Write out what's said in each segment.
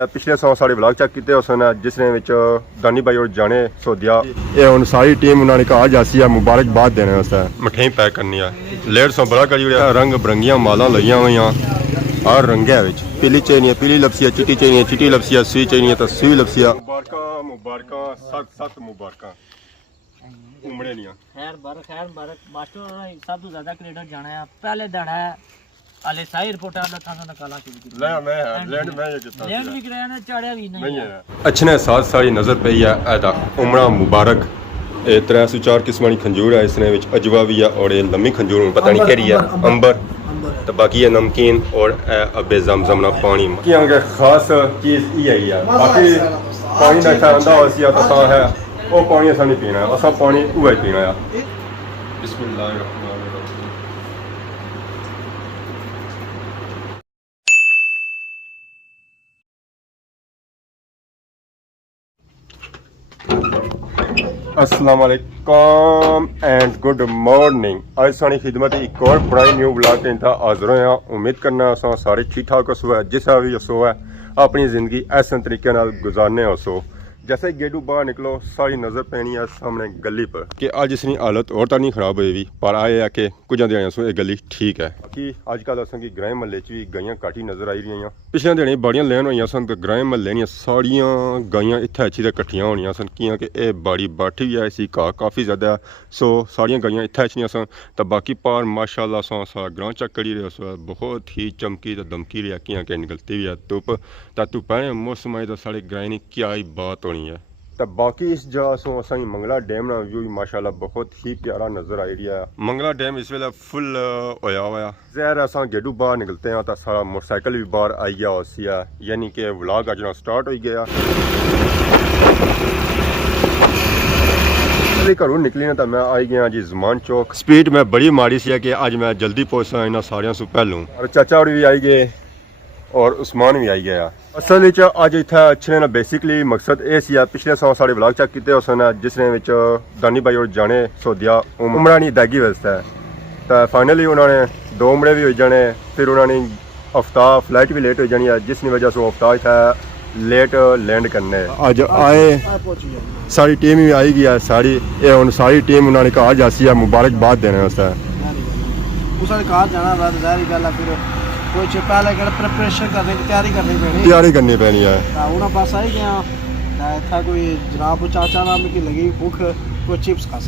पिछले 100 साढ़े blog check किए उसने जिसने दानी भाई और जाने सौदिया ये हुन सारी टीम उन्होंने कहा जासी है मुबारकबाद देने वास्ते मठेई पैक करनी है 150 बड़ा करी रंग बरंगियां माला लगियां हुई हर रंगे पीली चाहिए पीली लपसी है चिट्टी चाहिए चिट्टी लपसी है सुई चाहिए तो सुई लपसी है मुबारक मुबारक सत मुबारक उमड़े नहीं खैर बारक मास्टर सब तो ज्यादा कनेडा जाना है पहले दिन है अले सारी रिपोर्टां दा थाना निकाला शुरू ले मैं लैंड मैं ये कितना लैंड भी कराया ना चढ़या भी नहीं है अच्छे ने साथ सारी नजर पई है एदा उमड़ा मुबारक ए 304 किस्मां दी खंजूर है इसने विच अजवा भी है और ये लम्मी खंजूर पता नहीं केड़ी है अंबर तो बाकी ये नमकीन और अबे जमजम ना पानी की आगे खास चीज ये है बाकी पानी दा खांदा होसिया तो सा है वो पानी असा नहीं पीना असा पानी उवे पीना है बिस्मिल्लाह अस्सलाम वालेकुम एंड गुड मॉर्निंग आज सारी खिदमत एक और बड़ा न्यू ब्लॉग के इंतहा हाजिर हैं उम्मीद करना अस सारे ठीक ठाक हो है जिस भी असो है अपनी जिंदगी ऐसे तरीके नाल गुजारने असो जैसे गेडू बाहर निकलो सारी नज़र पैनी है सामने गली पर कि अज इसकी हालत और तो नहीं खराब हुई भी पर आए है कि कुछ दिन सो ये गली ठीक है कि अजकल असें कि ग्रां महल्ले भी गाइयां घट ही नज़र आई रही पिछले दिन बड़ियां लैन हुई सन तो ग्रां महल्ले दियां सारियां गाइयां इत्थे अच्छी ते कट्ठियां होनियां सन कियां कि यह बाड़ी बट भी है इसी घाह काफ़ी ज़्यादा सो सारियां गाइयां इत्थे अच्छियां सन तो बाकी पार माशाअल्लाह सारा ग्रां चक्कड़ी रहे बहुत ही चमकी तो दमकी रहा कियां कि निकलती भी है धुप तो धुप्पा मौसम आई तो साढ़े ग्रां की क्या ही बात होनी है तो बाकी इस जगह सो असा मंगला डैम ना व्यू माशाल्लाह बहुत ही प्यारा नजर आई रहा है मंगला डैम इस वेले फुल होया हुआ जहर असा गेडू बाहर निकलते हैं तो सारा मोटरसाइकिल भी बाहर आई गया उसी है यानी कि व्लॉग अज स्टार्ट हो गया घरों निकली ना तो मैं आई गया जी जमान चौक स्पीड में बड़ी माड़ी सी है कि अज मैं जल्दी पहुंचा इन्होंने सारिया सु पहलू और चाचा और भी आई गए और उस्मान भी आई गया असल अज इतना अच्छे ना बेसिकली मकसद ये सी पिछले 100 साढ़े ब्लॉग चेक किए उसने जिसने दानी भाई और जाने सौदिया उमड़ा नहीं दैगी वास्ते तो फाइनली उन्होंने 2 उमड़े भी हो जाने फिर उन्होंने हफ्ता फ्लाइट भी लेट हो जानी है जिसकी वजह से हफ्ता इतना लेट लैंड करने अज आए सारी टीम भी आई गई है सारी ये हुन सारी टीम उन्होंने कहा जासी है मुबारकबाद देने वास्ते कुछ पहले प्रिपरेशन करने की तैयारी करनी पैनी है उन्हें पास आई गया था कोई जनाब चाचा नाम की लगी भूख कोई चिप्स खा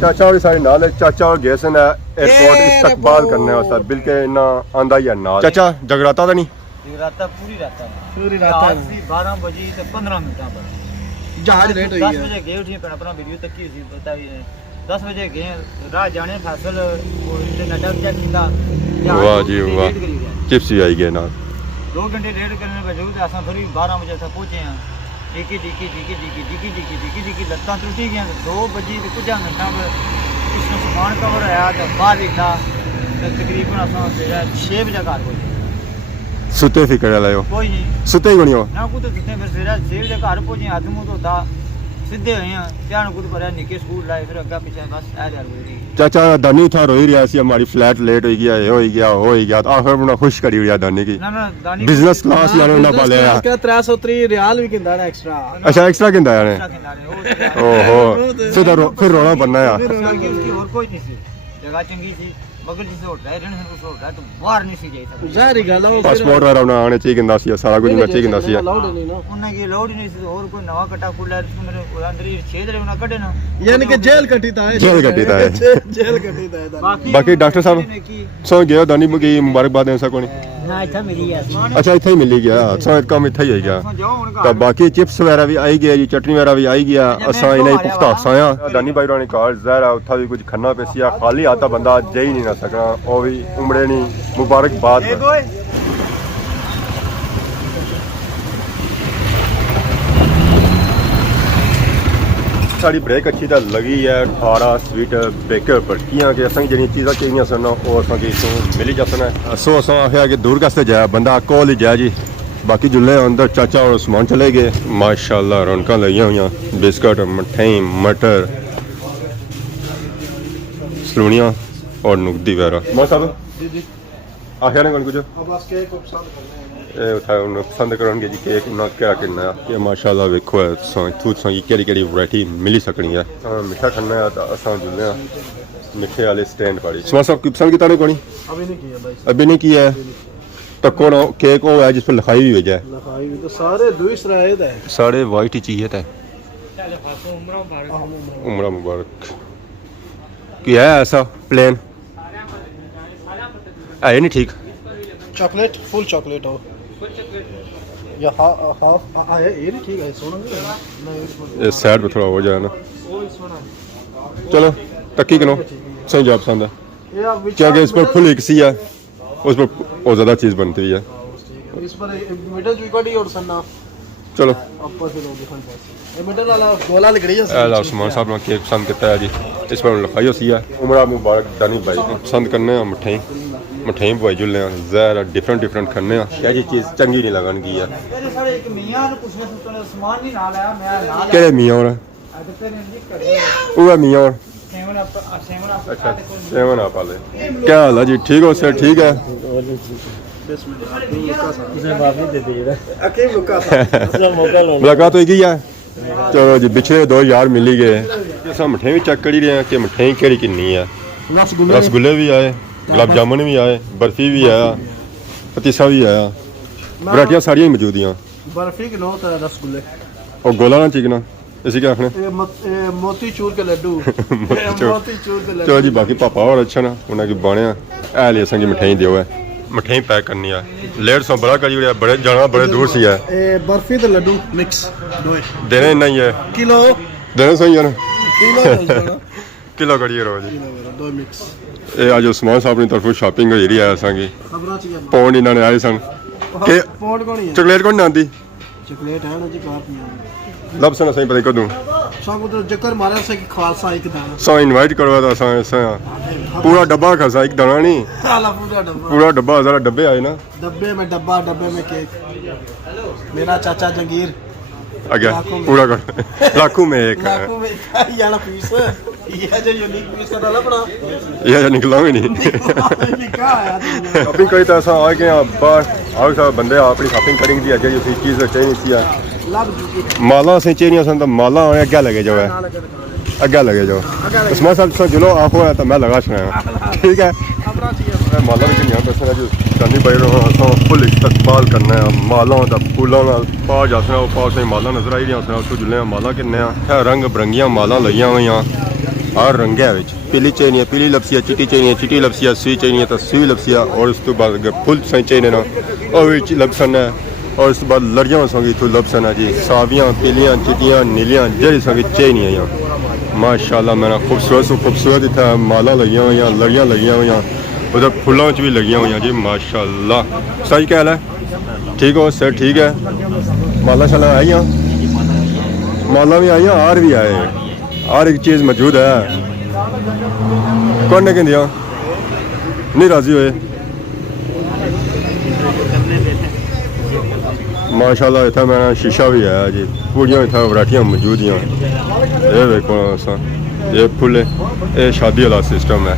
चाचा और सारे नाल चाचा और गए सन एयरपोर्ट इस्तकबाल करने वास्ते बिल्कुल इना आंदा ही है नाल चाचा जगराता तो नहीं जगराता पूरी रात 12 बजे से 15 मिनट पर जहाज लेट हुई है 10 बजे गए उठिए अपना वीडियो तक की सी पता भी 10 बजे गए राह जाने फैसल और इंटरनेट चेक किया वाह जी वाह चिप्स भी आई गए ना 2 घंटे लेट करने बावजूद असा थोड़ी 12 बजे तक पहुंचे हैं टिकी लत्तां टूटी गई 2 बजे कुछ घंटा इसमें सामान कवर आया तो बाहर देखा तकरीबन असा 6 बजे घर पहुंचे सुते फिकर लायो कोई नहीं सुते ही नहीं हो ना कुछ सुते फिर 6 बजे घर पहुंचे हाथ मुंह धोता सीधे हुए हैं ध्यान कुछ पर निके स्कूल लाए फिर अग्गा पीछे बस आ जा रही चाचा दानी था रोई रहा सी हमारी फ्लैट लेट हो गया ये हो गया हो गया तो आखिर में खुश करी हुई दानी की ना दानी बिजनेस क्लास यार ना पाले यार क्या 330 रियाल भी किंदा ना एक्स्ट्रा अच्छा एक्स्ट्रा किंदा यार ओहो फिर रोना पड़ना यार उसकी और कोई नहीं सी जगह चंगी सी मगर जिसे होता है रहने से होता है तो बाहर नहीं सी जाई जारी गल है पासपोर्ट वाला ना आने चाहिए किंदा सी सारा कुछ चाहिए किंदा सी उन्हें की लोड नहीं सी और कोई नवा कटा खुला है मेरे अंदर ही छेद रे ना कटे ना यानी कि जेल कटी था बाकी डॉक्टर साहब सो गयो दानी की मुबारकबाद दें सको नहीं ना इतना मिली है अच्छा इतना ही मिली गया सो काम इतना ही हो गया तो बाकी चिप्स वगैरह भी आई गया जी चटनी वगैरह भी आई गया असा इन्हें पुख्ता हसाया दानी भाई ने कहा जहर है उथा भी कुछ खन्ना पेसिया खाली आता बंदा जा ही नहीं ना सकना वो भी उमड़े नहीं मुबारकबाद साड़ी ब्रेक अच्छी तो लगी है 18 स्वीट बेकर पर कियां कि असें जी चीज़ा चाहिए सन वो असें इतों मिली जासन है सो असें आखिया कि दूर कास्ते जाए बंदा कोल ही जाए जी बाकी जुल्ले अंदर चाचा और उस्मान चले गए माशाल्लाह रौनक लगियां हुई बिस्कुट मठेई मटर सलूनियाँ और नुकदी वगैरह आखिया ने कुछ ਇਹ ਉਠਾਇਆ ਉਹਨੂੰ ਪਸੰਦ ਕਰਨਗੇ ਜੀ ਕੇਕ ਉਹਨਾਂ ਕਿਆ ਕਰਨਾ ਹੈ ਕਿ ਮਾਸ਼ਾਅੱਲਾ ਵੇਖੋ ਤੁਸੀਂ ਕਿਹੜੀ ਵੈਰਾਈਟੀ ਮਿਲੀ ਸਕਣੀ ਹੈ ਮਿੱਠਾ ਖਾਣਾ ਹੈ ਤਾਂ ਅਸਾਂ ਜੁਲੇ ਆ मिठे वाले स्टैंड पर सुमा साहब की पसंद किताने कोनी अभी नहीं किया भाई अभी नहीं किया है तो कौन केक वो है जिस पर लिखाई भी भेजा है लिखाई भी तो सारे दुई सरायत है सारे वाइट ही चाहिए था उम्र मुबारक क्या है ऐसा प्लेन है नहीं ठीक चॉकलेट फुल चॉकलेट हो या हाफ ये नहीं ठीक है सोना नहीं इस साइड पे थोड़ा हो जाए ना चलो तक्की किलो सही जवाब पसंद है क्योंकि इस पर फुल एक सी है उस पर और ज़्यादा चीज़ बनती है इस पर मिडल चुईकोटी और सन्ना चलो अपर से लोग ये मिडल वाला गोला लग रही है अल्लाह उस्मान साहब ने केक पसंद करता है जी इस पर लिखाई होती है उमरा मुबारक दानी भाई को पसंद करने हैं मिठाई भाई जुलने हैं ज़रा डिफरेंट खाने हैं क्या जी चीज़ चंगी नहीं लगन की है केड़े मियाँ और वो मियाँ और अच्छा 7 आप वाले क्या हाल है जी ठीक हो सर ठीक है मुलाकात हो गई है चलो जी पिछले 2 यार मिल ही गए अस मिठाई भी चेक करी रहे हैं कि मिठाई केड़ी किन्नी है रसगुल्ले भी आए गुलाब जामुन भी आए बर्फी भी आया पतीसा भी आया वरायटियां सारियां ही मौजूद हैं बर्फी के नो रसगुल्ले और गोला ना चिकना इसी क्या आखने मोती चूर के लड्डू मोती चूर के लड्डू चलो जी बाकी पापा और अच्छा ना उन्हें की बने है ले संगी मिठाई दियो है मिठाई पैक करनी है लेट सौ बड़ा करी उड़े बड़े जाना बड़े दूर सी है बर्फी तो लड्डू मिक्स देने नहीं है किलो देने सही है ना किलो करिए रो जी 2 मिक्स ये आज उस्मान साहब की तरफों शॉपिंग होई रही है संगी खबरां चाहिए पौंड इन्होंने आए सन के पौंड कौन है चॉकलेट कौन आंदी चॉकलेट है ना जी कार नहीं लब सना सही पता कदूं सब उधर चक्कर मारा से कि खालसा एक दाना सो इनवाइट करवा था सा पूरा डब्बा खसा एक दाना नहीं साला पूरा पूरा डब्बा जरा डब्बे आए ना डब्बे में डब्बा डब्बे में केक मेरा चाचा जंगीर आगे पूरा कर लाखों में एक लाखों में ये वाला पीस ये जो यूनिक पीस का डाला पड़ा ये निकला भी नहीं निका आया शॉपिंग करी तो असा आ गए बाहर आओ सब बंदे अपनी शॉपिंग करेंगे जी अजय उसी चीज़ चाहिए सी लग चुकी माला असें चाहिए सन तो माला अग्गै लगे जाओ अग्गै लगे जाओ उस्मान साहब तुस जुलो आखो है तो मैं लगा छड़ा ठीक है खबरां चाहिए माला भी किन्नियां दस्सना जी चांदी भाई असां फुल इस्तकबाल करना है मालां दा फुल्लां दा पा जासना ओ पास माला नजर आई रही उत्थों जुले माला किन्ने रंग बरंगियां मालां लगियां होइयां हर रंगै विच पीली चाहिए पीली लपसी चिट्टी चाहिए चिट्टी लपसी सूई चाहिए तो सूई लपसी और उस तो बाद अगर फुल सही चाहिए ना और लपसन है और उस बाद लड़ियां संगी इतों लपसन है जी सावियां पीलियां चिट्टियां नीलियां जड़ी संगी चाहिए हैं माशाल्लाह मेरा खूबसूरत इतना माला लगियां हुई लड़ियां लगियां हुई उधर फुलों च भी लगियां हुई जी माशाल्लाह सही क्या है ठीक हो सर ठीक है माला शाला आई माला भी आई हार भी आए हर एक चीज़ मौजूद है कौन ने कहदियाँ नहीं राजी हुए माशाल्लाह इतना मेरा शीशा भी है जी पूरियां इतना वरायटियां मौजूद हैं ये देखो ये फुल ये शादी वाला सिस्टम है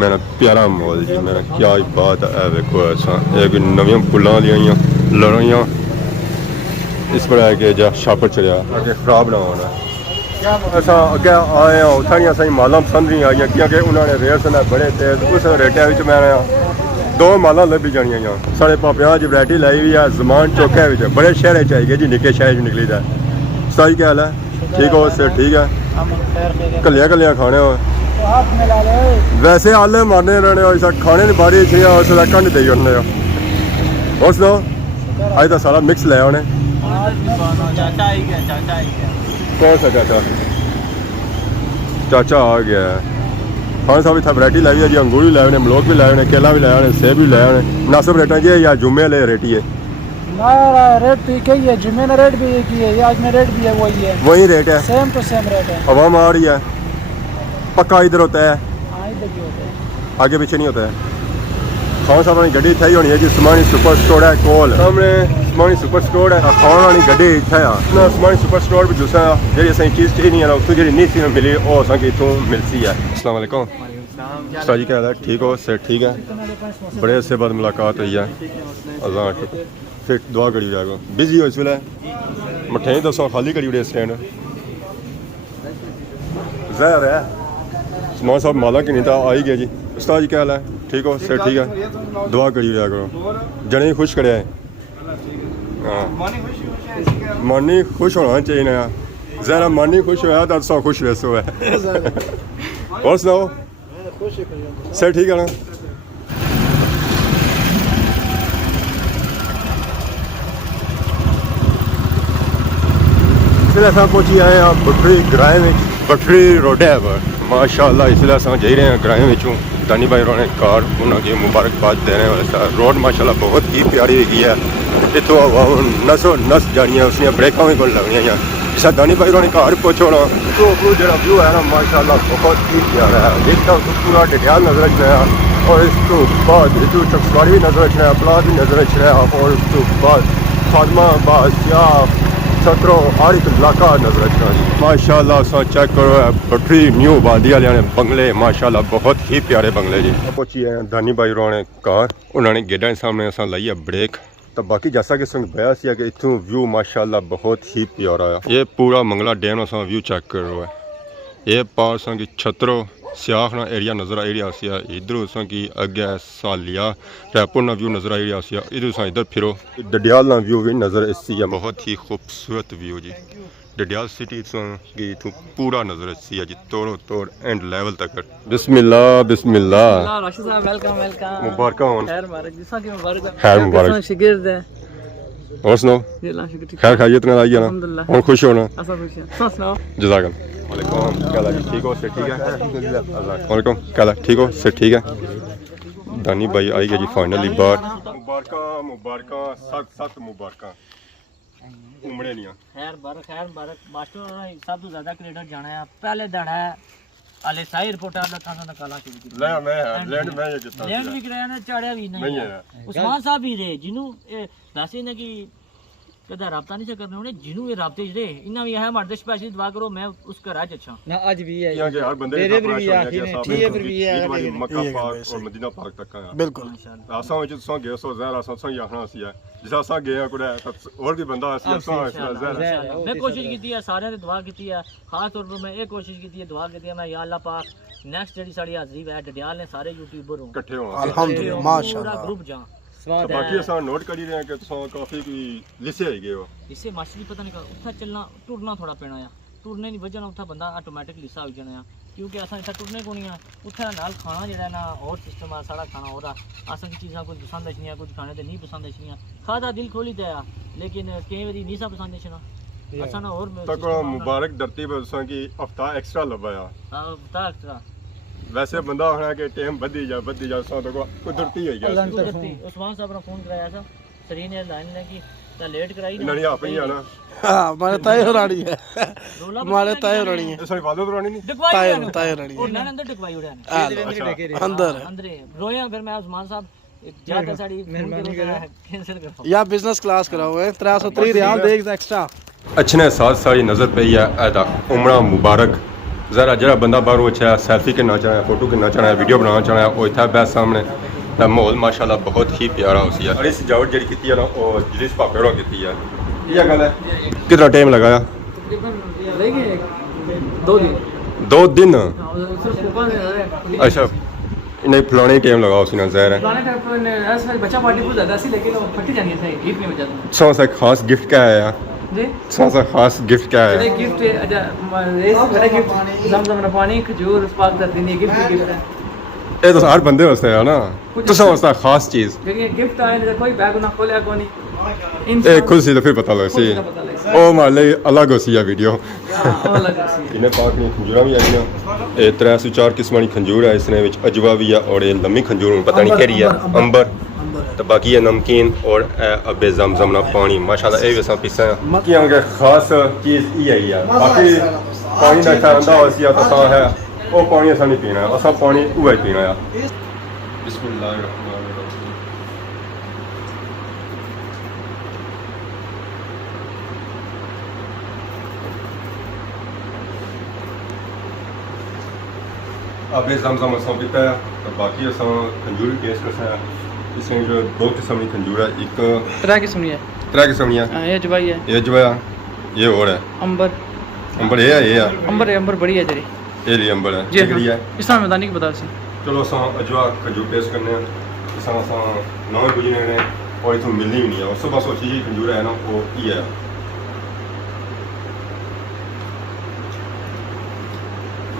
मेरा प्यारा माहौल जी मेरा क्या ही बात है देखो ऐसा एक नवी फुलों दियाँ लड़ियाँ इस पर है कि जा छापर चढ़िया अगे खराब ना होना असा अगे आए हैं उत्थां सही माला पसंद नहीं आई क्योंकि उन्होंने रेट ने बड़े तेज उस रेटे में मैं 2 माला लभी जानियां साढ़े पापियां च वैरायटी लाई हुई है जमान चौके बड़े शहर चाहिए जी निके शहर निकली दा सही क्या हाल है ठीक हो सर ठीक है कलिया खाने हो वैसे आले मारने रहने हो खाने की बारी उस कंड दे ओड़ने हो उस दो अज तो सारा मिक्स लाया उन्हें कौन सा चाचा आ गया है हाँ साहब इतना वैरायटी लाई है जी अंगूर भी लाए मलोक भी लाए केला भी लाए सेब भी लाए मुनासिब रेटा जी या जुम्मे वाले रेट ही है रेट ठीक है जुम्मे में रेट भी एक ही है आज में रेट भी है वही रेट है सेम टू सेम रेट है हवा आ रही है पक्का इधर होता है इधर भी होता है आगे पीछे नहीं होता है खान साहब की गड्डी इतना ही होनी है जी समानी सुपर स्टोर है कोल सामने समानी सुपर स्टोर है खान वाली गड्डी इतना है समानी सुपर स्टोर भी जुसा जी असं चीज़ चाहिए नहीं है उतों जी नहीं सी मिली वो असें इतों मिलती है अस्सलाम वालेकुम उस्ताद जी क्या हाल है? ठीक हो? सेठ ठीक है? बड़े अरसे बाद मुलाकात हुई है। अल्लाह का शुक्र। फिर दुआ करी जाएगा। बिजी हो इस वेले? मठेई दसो खाली करी उड़े स्टैंड जहर है समान साहब माला की नहीं था आ ही गया जी। उस्ताद जी क्या हाल है? ठीक हो? सेठ ठीक है? दुआ करी जाया करो। जने खुश करे हाँ मन ही खुश होना चाहिए ना जरा मन ही खुश होया तो सौ खुश वैसो है और सुनाओ सर ठीक है ना इसलिए अस पहुंची आए हैं बटरी ग्राएं में बटरी रोडे पर माशाअल्लाह इसलिए अस जा रहे हैं ग्राएं में दानी भाई उन्होंने कार उन्होंने मुबारकबाद देने वाले रोड माशाअल्लाह बहुत ही प्यारी हुई है इतों हवा नसो नस जानिया उसने ब्रेक भी कोई लगनिया जिस दानी भाई उन्होंने घर पहुँचो ना तो जो व्यू है ना माशाअल्लाह बहुत ही प्यारा है देखता तो पूरा डिटेल नजर आया और इस तो बाद चक्सवाड़ी भी नजर आया पलाद भी नजर आया और उस तो बाद फातमाबाद या सत्रों हर एक इलाका नजर आया माशाअल्लाह सा चेक करो बटरी न्यू बांदी वाले ने बंगले माशाअल्लाह बहुत ही प्यारे बंगले जी पहुंची है दानी भाई उन्होंने कार उन्होंने गेटा सामने असा लाई है ब्रेक तो बाकी जैसा कि संग बया सी कि इतों व्यू माशाअल्लाह बहुत ही प्यारा है ये पूरा मंगला डैम असा व्यू चेक करो है ये पार सा कि छत्रो सियाखना एरिया नजर आई रहा सी इधर सा कि अगे सालिया रैपुर ना व्यू नजर आई रहा सी इधर सा इधर फिरो डडियाल ना व्यू भी नजर इसी है बहुत ही खूबसूरत व्यू जी डडियाल सिटी की पूरा नजर इसी है जी तोड़ो तोड़ एंड लेवल तक बिस्मिल्लाह बिस्मिल्लाह राशिद साहब वेलकम वेलकम मुबारक होन खैर मुबारक जिसा कि मुबारक खैर मुबारक शागिर्द है और सुनाओ ये अल्लाह शुक्र ठीक खैर खैरियत ना आई है ना अल्हम्दुलिल्लाह और खुश होना ऐसा खुश है सुनाओ जज़ाकल वालेकुम क्या हाल है ठीक हो से ठीक है वालेकुम क्या हाल है ठीक हो से ठीक है दानी भाई आई गया जी फाइनली बाहर मुबारक मुबारक सख्त सख्त मुबारक उमड़े नहीं खैर मुबारक मास्टर सब तो ज्यादा क्रिकेटर जाना है पहले दड़ा है अले साई रिपोर्टर दा थाना निकाला शुरू की ले मैं लैंड में ये कितना लैंड भी कराया ना चढ़िया भी नहीं नहीं है उस्मान साहब भी रहे जिन्हों दसे ने कि कदा राबता नहीं से करने उन्हें जिन्हों ये राबते जड़े इन्ना भी है मर्द स्पेशल दुआ करो मैं उस घर आज अच्छा ना आज भी है यहाँ के हर बंदे मेरे भी है ठीक है भी है मक्का पाक और मदीना पाक तक का बिल्कुल आसा विच तुसां गए सो ज़हर आसा तुसां आखना सी है जिस आसा गए कुड़े और भी बंदा आसी आसा ज़हर मैं कोशिश की है सारे ने दुआ की है खास तौर पर मैं ये कोशिश की है दुआ की है मैं या अल्लाह पाक नेक्स्ट जेडी साडी हाजिरी है डडियाल ने सारे यूट्यूबर हो इकट्ठे हो अल्हम्दुलिल्लाह माशाअल्लाह ग्रुप जा तो बाकी असा नोट करी रहे हैं कि तुसां काफी कोई लिसे आई गए हो इससे मास्टर जी पता नहीं उठा चलना टुरना थोड़ा पैना है टुरने नहीं वजह ना उठा बंदा ऑटोमेटिक लिसा हो जाना क्योंकि असा इतना टुरने को नहीं है उठा नाल खाना जेड़ा ना और सिस्टम है सारा खाना हो रहा असा की चीज़ां कुछ पसंद अच्छी कुछ खाने ते नहीं पसंद अच्छी खादा दिल खोली दया लेकिन कई बारी नहीं सा पसंद अच्छी असा ना और तक मुबारक धरती पर तुसां की हफ्ता एक्स्ट्रा लबाया एक्स्ट्रा वैसे बंदा आखना कि टाइम बधी जा सो तो कुदरती है गया उस्मान साहब ने फोन कराया था सरीन एयरलाइन ने कि लेट कराई नड़ी आप ही आना हां हमारे ताए रानी है हमारे ताए रानी है सॉरी वादो रानी नहीं ताए रानी और मैंने अंदर टिकवाई उड़ा ने अंदर अंदर रोया फिर मैं उस्मान साहब ज्यादा साड़ी मेहरबानी कैंसिल करो या बिजनेस क्लास कराओ है 330 रियाल देख एक्स्ट्रा अच्छे ने साथ सारी नजर पे है ऐदा उमरा मुबारक जरा जरा बंदा बाहर अच्छा सेल्फी करना चाहे फोटो करना चाहे वीडियो बनाना चाहे वो इतना बैस सामने माहौल माशाल्लाह बहुत ही प्यारा उसी है अरे सजावट जी की ना वो जिलिस पापेड़ों की है ये गल है कितना टाइम लगाया 2 दिन अच्छा नहीं फलाने टाइम लगा उसी ना ज़ाहिर है बच्चा पार्टी बहुत ज्यादा सी लेकिन वो फटी जानी है गिफ्ट नहीं बचा सौ सा खास गिफ्ट क्या है जी सौ सा खास गिफ्ट क्या है गिफ्ट मेरा गिफ्ट जमजम ना पानी खजूर पाक कर देनी गिफ्ट है ये तो हर बंदे वास्ते है ना तो सब वास्ते खास चीज देखिए गिफ्ट आए तो कोई बैग ना खोले को नहीं ए खुद सी तो फिर पता लग सी ओ माले अलग हो सी या वीडियो इन्हें पाक नहीं खंजूरा भी आई ना ए 304 किस्मां दी खंजूर है इसने विच अजवा भी है और ये लम्मी खंजूर पता नहीं केड़ी है अंबर तो बाकी ये नमकीन और अबे जमजम ना पानी माशाल्लाह ए वैसा पीसा की आगे खास चीज ये है बाकी पानी ना खांदा होसिया तो सा है वो पानी असा नहीं पीना असा पानी उवा ही पीना है बिस्मिल्लाहिर्रहमानिर्रहीम अबे जमजम असां पीता है तो बाकी असां खंजूर भी टेस्ट करसा है। इसमें जो दो किस्म की खंजूर है, एक तरह किस्म की है। त्रै किस्म की हाँ, ये जवाई है, ये जवाया, ये और है अंबर अंबर, ये है अंबर है, अंबर बड़ी है तेरी ये ली अंबर है जी। ठीक है। इस्लाम मैदानी की बता सी। चलो असां अजवा खंजूर टेस्ट करने असां नौ गुजरे ने और इतों मिलनी भी नहीं है। उस बस सोची जी खंजूर है ना वो ये है।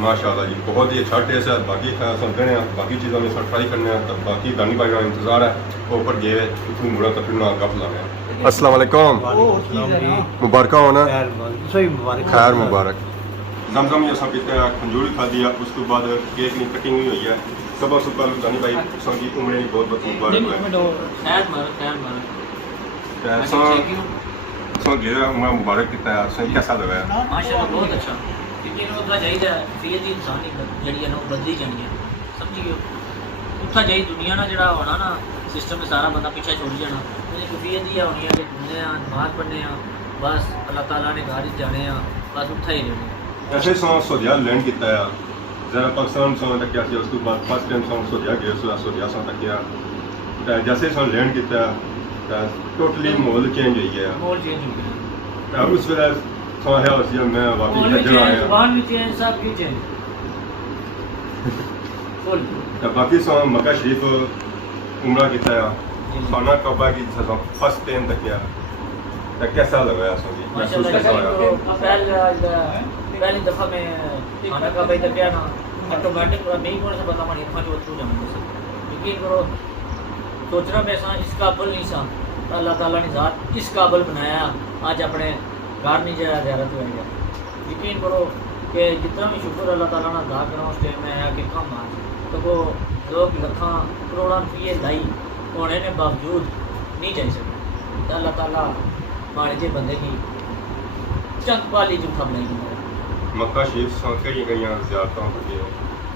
माशाल्लाह जी बहुत ही अच्छा टेस्ट है। बाकी समझने बाकी चीज़ों में ट्राई करने तो बाकी दानी भाई का इंतजार है वो ऊपर गए इतनी मुड़ा तकरीबन गप लाने। अस्सलाम वालेकुम, मुबारक होना, खैर मुबारक। जमजम ये सब पीते हैं, खंजूर खादी है, उसके बाद केक की कटिंग हुई है। सब सुबह दानी भाई की उम्र की बहुत बहुत मुबारक मुबारक किया है। कैसा लगा है? माशाल्लाह बहुत अच्छा, क्योंकि इन्होंने उतना चाहिए फिर दी इंसान की जड़ी है ना वो बदली जानी है, समझी गए। उत्था जाई दुनिया ना जड़ा होना ना सिस्टम में सारा बंदा पीछे छोड़ जाना। फिर दी होनी है कि घूमने नमाज पढ़ने बस अल्लाह ताला ने घर जाने बस उत्था ही रहने। ऐसे सौदिया लैंड किया है जरा पाकिस्तान तक क्या किया, उसके बाद फर्स्ट टाइम सौदिया गए सौदिया तक किया। जैसे लैंड किया टोटली माहौल चेंज हो गया, माहौल चेंज हो गया, उस वेले है उसी मैं वापस खजर आया जुबान भी चेंज सब भी चेंज फुल। बाकी मक्का शरीफ उम्रा किया खाना कबा की फर्स्ट टाइम तक किया कैसा लगा महसूस कैसा लगा? पहली दफ़ा मैं खाना का भाई तक ना ऑटोमेटिक पूरा नहीं होने से बंदा मानी खाने वो थ्रू जाने से यकीन करो सोचना मैं इस काबिल नहीं सा अल्लाह ताला ने ज़ात इस काबिल बनाया आज अपने घर नहीं जाया ज़्यारत हो गया। यकीन करो कि जितना भी शुक्र अल्लाह ताला ने अदा करा उस टाइम में आया कि कम आ तो वो लोग लखा करोड़ा रुपये लाई होने के बावजूद नहीं जा सकते। अल्लाह ताला मारे जे बंदे की चंद पाली जूठा बनाई मक्का शरीफ कई ज़्यारतां होंदियां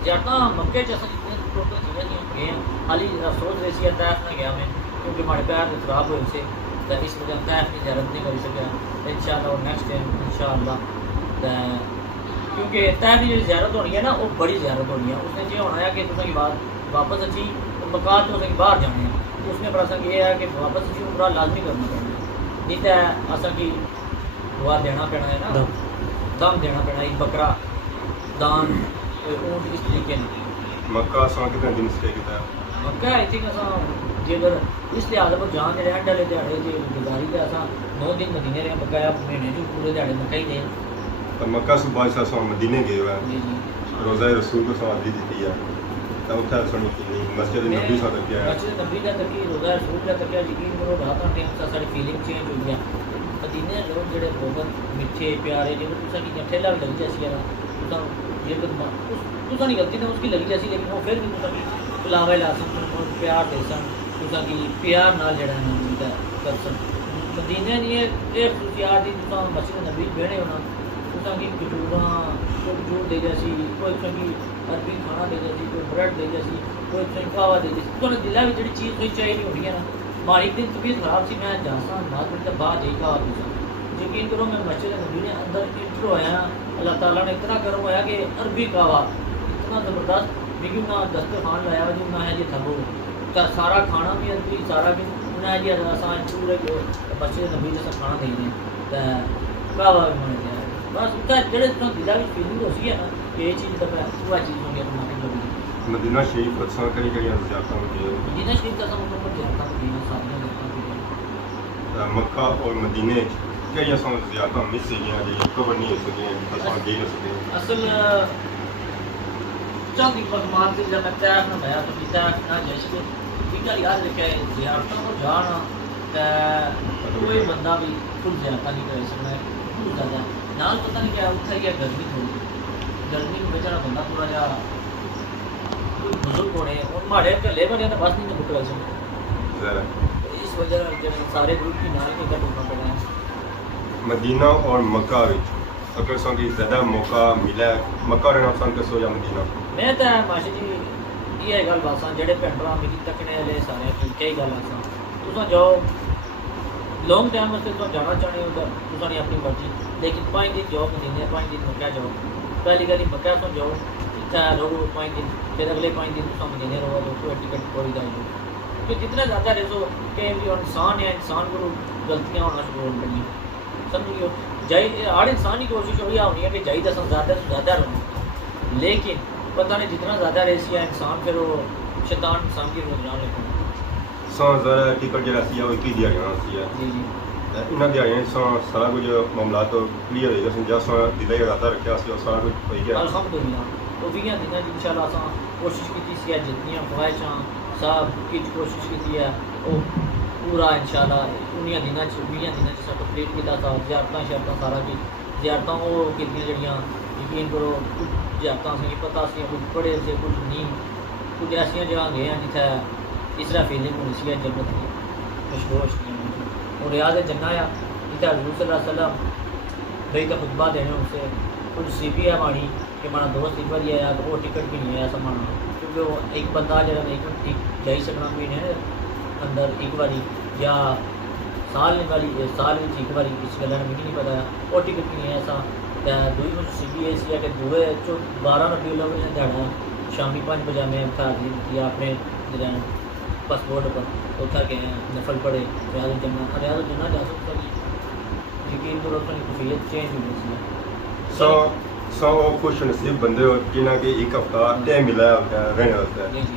ज़्यादा मक्के च असां जितने टोटल चीज़ें गए हैं हाली अफसोस रही तैफ में गया मैं क्योंकि हमारे पैर खराब हुए से तो इस वजह तैफ की ज़्यारत नहीं कर सका। इंशाअल्लाह और नेक्स्ट टाइम इंशाअल्लाह क्योंकि तैफ की जी ज़्यारत होनी है ना वो बड़ी ज़्यारत होनी है। उसने ये होना है कि तुसें बाद वापस अच्छी मकान तो बाहर जाने हैं उसने पर असें ये है कि वापस अच्छी उमरा लाजमी करना पैना नहीं तो असें की दुआ देना पैना है ना दम देना पैना एक बकरा दान ऊँट इस तरीके मक्का कितने दिन स्टे किया? मक्का आई थिंक असां जेकर इस लिहाज पर जान दे एंड वाले दिहाड़े जे गुजारी ते असां 9 दिन मदीने रहे बकाया महीने जो पूरे दिहाड़े मक्का ही थे। तो मक्का से बाद असां मदीने गए हुए जी जी रोज़ा रसूल को सवादी दी है तो उत्थे सुनी कि मस्जिद नबी सा तक है मस्जिद नबी का तक रोज़ा रसूल का तक यकीन करो रात का टाइम सा सारी फीलिंग चेंज हो गया। मदीने लोग जेडे बहुत मिठे प्यारे जो तुसा की ठेला लग जैसी है ना जेकर तुसा नहीं गलती ना उसकी लगी जैसी लेकिन वो फिर भी तुसा की बुलावे ला सन प्यार दे सन तुसा की प्यार नाल जेड़ा है ना कर सन। मदीने दी एक खुशियात दी तुसा मस्जिद नबी बेहने होना तुसा की खजूर दे जैसी कोई तुसा की अरबी खाना दे जैसी कोई ब्रेड दे जैसी कोई तनख्वाह दे जैसी तुहानू दिला भी जी चीज़ कोई चाहिए होनी है ना। मारी दिन तबीयत खराब सी मैं जासा 10 मिनट बाद यही कहा तुसा यकीन करो मैं मस्जिद नबी ने अंदर इंटर होया अल्लाह ताला ने इतना गर्म होया कि अरबी कावा इतना ज़बरदस्त बिल्कुल ना दस्तरखान लाया जो ना है जी थबो सारा खाना भी अरबी सारा भी उन्हें जी असां पूरे मस्जिद नबी जैसा खाना देने कावा भी बन गया बस उसका जेड़े दिला भी फीलिंग होती है ना कि ये चीज़ तो पूरा चीज़ हो गया टमाटर लगी मदीना शरीफ असां कई ज़्यारतां होंदियां मदीना शरीफ का सब ऊपर ज़्यादा मदीना सारियां ज़्यादा मक्का और मदीने कई असां ज़्यारतां मिस गई जो कवर नहीं हो सके असां गई न सके। असल चंद मकमान से जब तैयार ना मैं तो तैयार ना जैसे ठीक है याद रखे ज़्यारतों को जाना कोई बंदा भी फुल ज़्यारता नहीं कर सकता है बहुत ज़्यादा नाल पता नहीं क्या उत्थे या गर्मी थोड़ी गर्मी में बेचारा बंदा थोड़ा जा बुजुर्ग होने और माड़े ढले बने तो बस नहीं बुक लग सकते इस वजह से सारे ग्रुप की नाल के ढूंढना पड़ा है। मदीना और मक्का अगर संगी ज़्यादा मौका मिला मक्का रहना पसंद कर या मदीना? मैं तो माशा जी ये गल बस जेडे भैन भरा मिगी तकने वाले सारे ठीक है गल आसा तुसा जाओ लॉन्ग टाइम वास्ते तुम जाना चाहते हो तो तुसा अपनी मर्जी लेकिन 5 दिन जाओ मदीने 5 दिन मक्का जाओ पहली गल मक्का तो जाओ उत्थे रहो 5 दिन, फिर अगले 5 दिन तुम महीने रहो तो कोई टिकट कोई दाई दो कि जितना ज़्यादा रहो कि इंसान है, इंसान को गलतियाँ होना शुरू हो गई समझियो। जाई हर इंसान की कोशिश वही होनी है कि जाई दस ज़्यादा से ज़्यादा रहो, लेकिन पता नहीं जितना ज़्यादा रेसी है इंसान फिर वो शैतान इंसान की रोज जान लेते ਸਾਂ ਜ਼ਰਾ ਟਿਕਟ ਜਿਹੜਾ ਸੀ ਉਹ 21 ਦਿਹਾੜੀਆਂ ਸੀ जी जी ਇਹਨਾਂ ਦਿਹਾੜੀਆਂ ਸਾਂ ਸਾਰਾ ਕੁਝ ਮਾਮਲਾ ਤੋਂ ਕਲੀਅਰ ਹੋਏਗਾ ਸੰਜਾ ਸਾਂ ਦਿਲੇ ਇਰਾਦਾ ਰੱਖਿਆ ਸੀ ਉਹ ਸਾਰਾ ਕੁਝ ਹੋ ਗਿਆ अल्हम्दुलिल्लाह तो 20 दिनों की इंशाल्लाह असां कोशिश की थी जितनी ख्वाहिशां सब की कोशिश की है वो पूरा इंशाल्लाह 19 दिनों 20 दिनों से कंप्लीट किया था। ज़ियारतां शर्तां सारा की ज़ियारतां वो कीतियां जड़ियां यकीन करो कुछ ज़ियारतां से पता सी कुछ पढ़े से कुछ नहीं, कुछ ऐसिया जगह गए हैं जिथे इस तरह फीलिंग होनी सी जन्नत की खुशबोश और याद है जन्ना या जिथे हज़ूर सल्लल्लाहु अलैहि वसल्लम भाई का खुतबा देने उनसे कुछ सीपी है मानी कि माना दोस्त एक बार आया तो वो टिकट भी नहीं आया समाना, क्योंकि वो एक बंदा जरा एक जाई सकना महीने अंदर एक बारी या साल वाली साल में एक बारी इस गल मिगी नहीं पता वो टिकट भी नहीं है ऐसा। दूई कुछ सीपी ऐसी है कि दुए 12 रबीउल अव्वल ने दिहाड़ा शामी 5 बजे में हाजिरी दी अपने पासपोर्ट पर तो उठा के नफल पड़े रियाज जन्ना जा सकता यकीन करो अपनी कफियत चेंज हुई सी ਸੋ ਉਹ ਖੁਸ਼ ਨਸੀਬ ਬੰਦੇ ਹੋ ਜਿਨ੍ਹਾਂ ਕਿ ਇੱਕ ਹਫਤਾ ਟਾਈਮ ਮਿਲਾ ਰਹਿਣ ਵਾਸਤੇ जी जी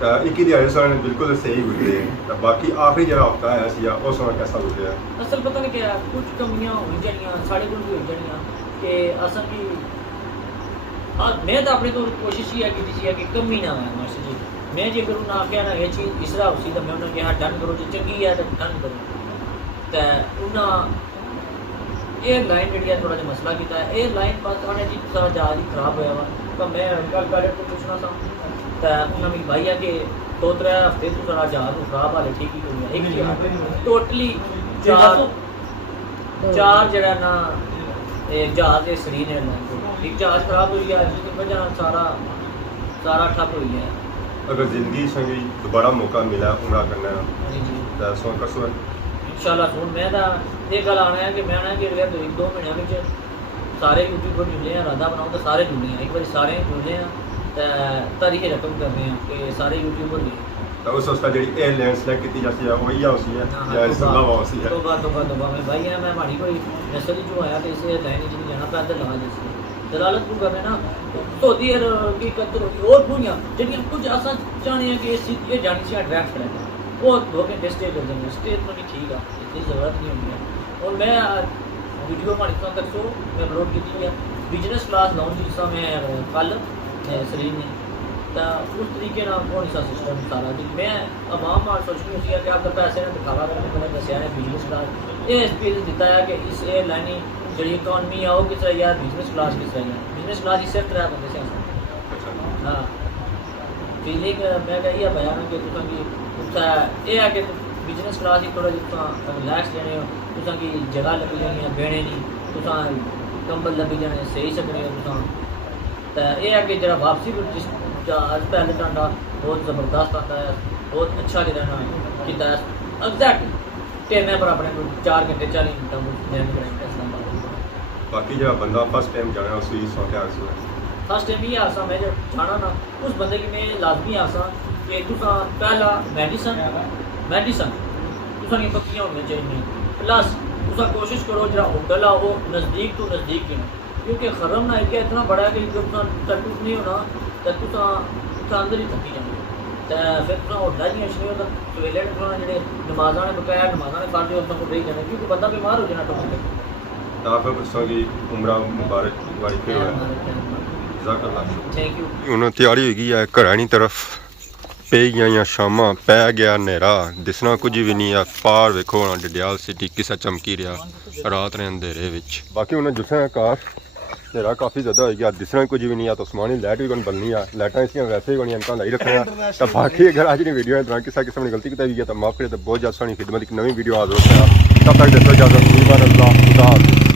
ਤਾਂ 21 ਦਿਹਾੜੇ ਸਾਨੂੰ ਬਿਲਕੁਲ ਸਹੀ ਗੁਜ਼ਰੇ ਤਾਂ ਬਾਕੀ ਆਖਰੀ ਜਿਹੜਾ ਹਫਤਾ ਆਇਆ ਸੀ ਉਹ ਸਮਾਂ ਕਿਹਦਾ ਗੁਜ਼ਰਿਆ असल पता नहीं क्या कुछ कमियां हो जानियां साढ़े को भी हो जानियां कि असल की मैं तो अपने तो कोशिश ही है कि कमी ना आए मास्टर जी। मैं जे करूँ ना आख्या ना ये चीज़ इस तरह उसी तो मैं उन्हें कहा डन करो जो चंगी है तो डन करो तो उन्हें एयरलाइन जी थोड़ा जिहा मसला किया एयरलाइन पास आने जी सारा जहाज ही खराब होया वा तो मैं गल पायलट को पूछना था तो उन्हें मेरी भाई है कि 2-3 हफ्ते तो सारा जहाज खराब हाले ठीक ही हो गया टोटली चार जरा ना जहाज है सरीन एयरलाइन को एक जहाज खराब हो गया जिसकी वजह सारा ठप हो गया। अगर जिंदगी संग दोबारा मौका मिला उमरा करना तो सौ कसो इंशाल्लाह सुन मैं ये गल आना है कि मैं आना कि अगले 2 महीनों में सारे यूट्यूबर जुड़े हैं राधा बनाओ तो सारे जुड़े हैं एक बार सारे जुड़े हैं तो तारीख रकम कर रहे हैं कि सारे यूट्यूबर भी तो उस उसका जी एयरलाइन सेलेक्ट की जाती है वही उसी है या इसके अलावा उसी है तो मैं भाई है मैं हमारी कोई नस्ल जो आया तो इस एयरलाइन जी जाना पैदल लगा जैसे दलालत को करने ना सऊदी अरब की कतर होगी और दुनिया जब कुछ ऐसा चाहते हैं कि ये जानी चाहिए डायरेक्ट रहना वो 2 घंटे स्टे कर देंगे स्टे तो भी ठीक है इतनी ज़रूरत नहीं होती है। और मैं वीडियो हमारी तक सो मैं अपलोड की है बिजनेस क्लास लाउंज जिसका मैं कल सलीम ने तो उस तरीके ना कौन सा सिस्टम सारा जी मैं आवाम और सोचनी होती है कि आपका पैसे ने दिखावा करने मैंने दसिया है बिजनेस क्लास ये एक्सपीरियंस दिता है कि इस एयरलाइन जी इकॉनमी है वो किस तरह यार बिजनेस क्लास किस तरह है बिजनेस क्लास ही सिर्फ 3 बंदे से हाँ फीलिंग मैं कही है बयान कि उत्थे ये है कि बिजनेस क्लास ही थोड़ा जितना रिलैक्स लेने हो तुसा की जगह लगी जानी है बेने नहीं तुसा कंबल लगी जाने सही सकने हो तुसा तो ये है कि जरा वापसी जिस जहाज पहले टांडा बहुत ज़बरदस्त आता है बहुत अच्छा रहना किया एग्जैक्टली टाइम पर अपने 4 घंटे 40 मिनट लैंड करेंगे। बाकी जो बंदा फर्स्ट टाइम जाना उसी सौ क्या फर्स्ट टाइम ये आसा मैं जब जाना ना उस बंदे की मैं लाजमी आसा कि तुसा पहला मेडिसन तुसा की पक्कियां होनी चाहिए प्लस तुसा कोशिश करो जरा होटल आ वो नज़दीक तो नज़दीक ही ना क्योंकि खरम ना एक इतना बड़ा है कि जब तकलीफ नहीं होना तो तुसा अंदर ही थकी जाना तो फिर तुसा होटल नहीं अच्छी होता टॉयलेट थोड़ा जो नमाजा ने बकाया नमाजा ने पढ़ दिया उसको रही जाना क्योंकि बंदा बीमार हो जाना टमाटर आपको पुछो कि उमरा मुबारक वाली फिर थैंक यू ਹੁਣ ਤਿਆਰੀ ਹੋ ਗਈ ਹੈ ਘਰਾਣੀ ਤਰਫ ਪੈ ਗਈਆਂ ਸ਼ਾਮਾਂ ਪੈ ਗਿਆ ਹਨੇਰਾ ਦਿਸਣਾ ਕੁਝ ਵੀ ਨਹੀਂ ਆ ਪਾਰ ਵੇਖੋ ਹੁਣ ਡਡਿਆਲ ਸਿਟੀ ਕਿਸਾ ਚਮਕੀ ਰਿਹਾ ਰਾਤ ਦੇ ਅੰਧੇਰੇ ਵਿੱਚ ਬਾਕੀ ਉਹਨਾਂ ਜੁਸਾਂ ਕਾਰ ਹਨੇਰਾ ਕਾਫੀ ਜ਼ਿਆਦਾ ਹੋ ਗਿਆ ਦਿਸਣਾ ਕੁਝ ਵੀ ਨਹੀਂ ਆ ਤਾਂ ਉਸਮਾਨੀ ਲਾਈਟ ਵੀ ਕੋਣ ਬਲਨੀ ਆ ਲਾਈਟਾਂ ਇਸਕੀਆਂ ਵੈਸੇ ਹੀ ਕੋਣੀਆਂ ਇਨਕਾਂ ਲਾਈ ਰੱਖਣਾ ਤਾਂ ਬਾਕੀ ਅਗਰ ਅੱਜ ਦੀ ਵੀਡੀਓ ਹੈ ਤਾਂ ਕਿਸੇ ਕਿਸਮ ਦੀ ਗਲਤੀ ਕੀਤੀ ਹੈ ਤਾਂ ਮਾਫ ਕਰੇ ਤਾਂ ਬਹੁਤ ਜ਼ਿਆਦਾ ਸੋਹਣੀ ਖਿਦਮਤ ਇੱਕ ਨਵੀਂ ਵੀਡੀਓ ਹਾਜ਼ਰ ਹੋਇਆ ਤਬ ਤੱਕ ਦੱਸੋ ਇਜਾਜ਼ਤ ਅੱਲਾਹ ਖੁਦਾ ਹਾਫਿਜ਼।